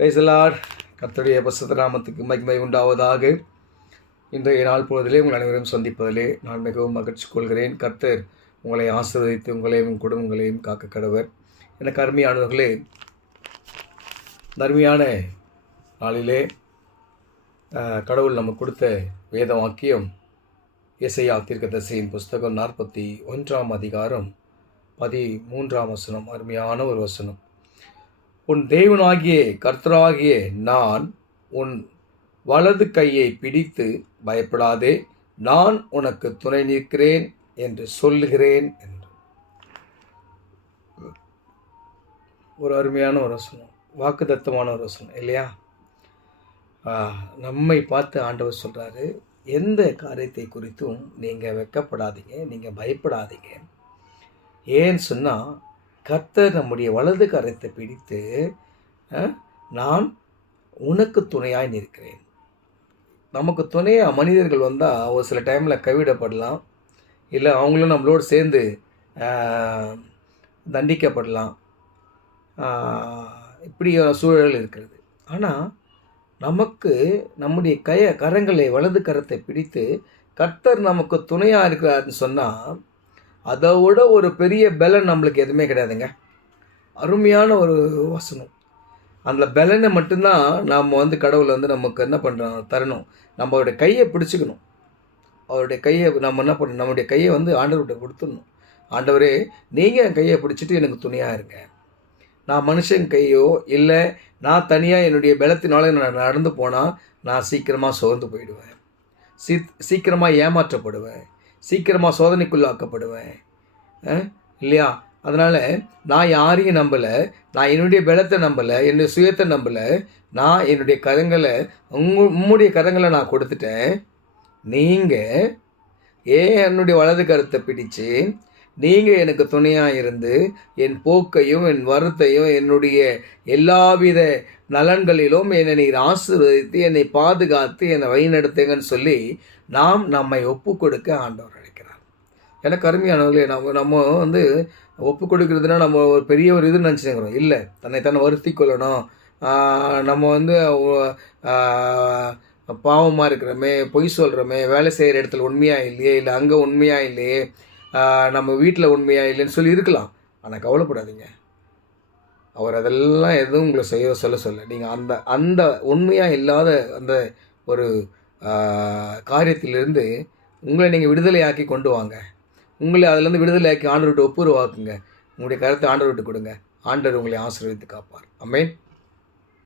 Praise the Lord. கர்த்தருடைய பரிசுத்த நாமத்துக்கு மகிமை உண்டாவதாக. இன்றைய நாள் பொழுதிலே உங்கள் அனைவரும் சந்திப்பதிலே நான் மிகவும் மகிழ்ச்சி கொள்கிறேன். கர்த்தர் உங்களை ஆசீர்வதித்து உங்களையும் குடும்பங்களையும் காக்க கடவர். எனக்கு அருமையானவர்களே, அருமையான நாளிலே கடவுள் நமக்கு கொடுத்த வேத வாக்கியம் எசையா தீர்க்கதரிசியின் புஸ்தகம் 41 அதிகாரம் 13 வசனம். அருமையான ஒரு வசனம். உன் தேவனாகிய கர்த்தராகிய நான் உன் வலது கையை பிடித்து பயப்படாதே, நான் உனக்கு துணை நிற்கிறேன் என்று சொல்லுகிறேன் என்று. ஒரு அருமையான ஒரு வசனம், வாக்குத்தத்தமான ஒரு வசனம் இல்லையா? நம்மை பார்த்து ஆண்டவர் சொல்கிறாரு, எந்த காரியத்தை குறித்தும் நீங்கள் வெட்கப்படாதீங்க, நீங்கள் பயப்படாதீங்க. ஏன்னு சொன்னால், கர்த்தர் நம்முடைய வலது கரத்தை பிடித்து நான் உனக்கு துணையாய் நிற்கிறேன். நமக்கு துணையாக மனிதர்கள் வந்தால் ஒரு சில டைமில் கைவிடப்படலாம், இல்லை அவங்களும் நம்மளோடு சேர்ந்து தண்டிக்கப்படலாம். இப்படி சூழல் இருக்கிறது. ஆனால் நமக்கு நம்முடைய கரங்களை வலது கரத்தை பிடித்து கர்த்தர் நமக்கு துணையாக இருக்கிறாருன்னு சொன்னால், அதை விட ஒரு பெரிய பலன் நம்மளுக்கு எதுவுமே கிடையாதுங்க. அருமையான ஒரு வசனம். அந்த பலனை மட்டும்தான் நாம் கடவுள் நமக்கு என்ன பண்ணுறோம் தரணும். நம்ம அவருடைய கையை பிடிச்சிக்கணும். அவருடைய கையை நம்ம என்ன பண்ணணும், நம்முடைய கையை ஆண்டவர்கிட்ட கொடுத்துடணும். ஆண்டவரே, நீங்கள் என் கையை பிடிச்சிட்டு எனக்கு துணையாக இருங்க. நான் மனுஷன் கையோ இல்லை நான் தனியாக என்னுடைய பலத்தினால நான் நடந்து போனால் நான் சீக்கிரமாக சோர்ந்து போயிடுவேன், சீக்கிரமாக ஏமாற்றப்படுவேன், சீக்கிரமாக சோதனைக்குள்ளாக்கப்படுவேன் இல்லையா? அதனால் நான் யாரையும் நம்பலை, நான் என்னுடைய பலத்தை நம்பலை, என்னுடைய சுயத்தை நம்பலை. நான் என்னுடைய கரங்களை உம்முடைய கரங்களை நான் கொடுத்துட்டேன். நீங்கள் என்னுடைய வலது கரத்தை பிடிச்சு நீங்கள் எனக்கு துணையாக இருந்து என் போக்கையும் என் வருத்தையும் என்னுடைய எல்லாவித நலன்களிலும் என்னை நீர் ஆசீர்வதித்து என்னை பாதுகாத்து என்னை வழிநடத்துங்கன்னு சொல்லி நம்மை ஒப்பு கொடுக்க ஆண்டவர் அழைக்கிறார். எனக்கு அருமையானவர்களே, நம்ம ஒப்பு கொடுக்குறதுனா நம்ம ஒரு பெரிய ஒரு இது நினச்சிக்கிறோம். இல்லை, தன்னை வருத்தி கொள்ளணும். நம்ம பாவமாக இருக்கிறோமே, பொய் சொல்கிறோமே, வேலை செய்கிற இடத்துல உண்மையாக இல்லையே, இல்லை அங்கே உண்மையாக இல்லையே, நம்ம வீட்டில் உண்மையாக இல்லைன்னு சொல்லி இருக்கலாம். ஆனால் கவலைப்படாதீங்க, அவர் அதெல்லாம் எதுவும் உங்களை சொல்ல நீங்கள் அந்த உண்மையாக இல்லாத அந்த ஒரு காரியத்திலிருந்து உங்களை நீங்கள் விடுதலையாக்கி கொண்டு வாங்க. உங்களை அதிலேருந்து விடுதலையாக்கி ஆண்டவர்கிட்ட ஒப்புரவாக்குங்க. உங்களுடைய கருத்தை ஆண்டவர்கிட்ட கொடுங்க. ஆண்டவர் உங்களை ஆசீர்வதித்து காப்பார். ஆமென்.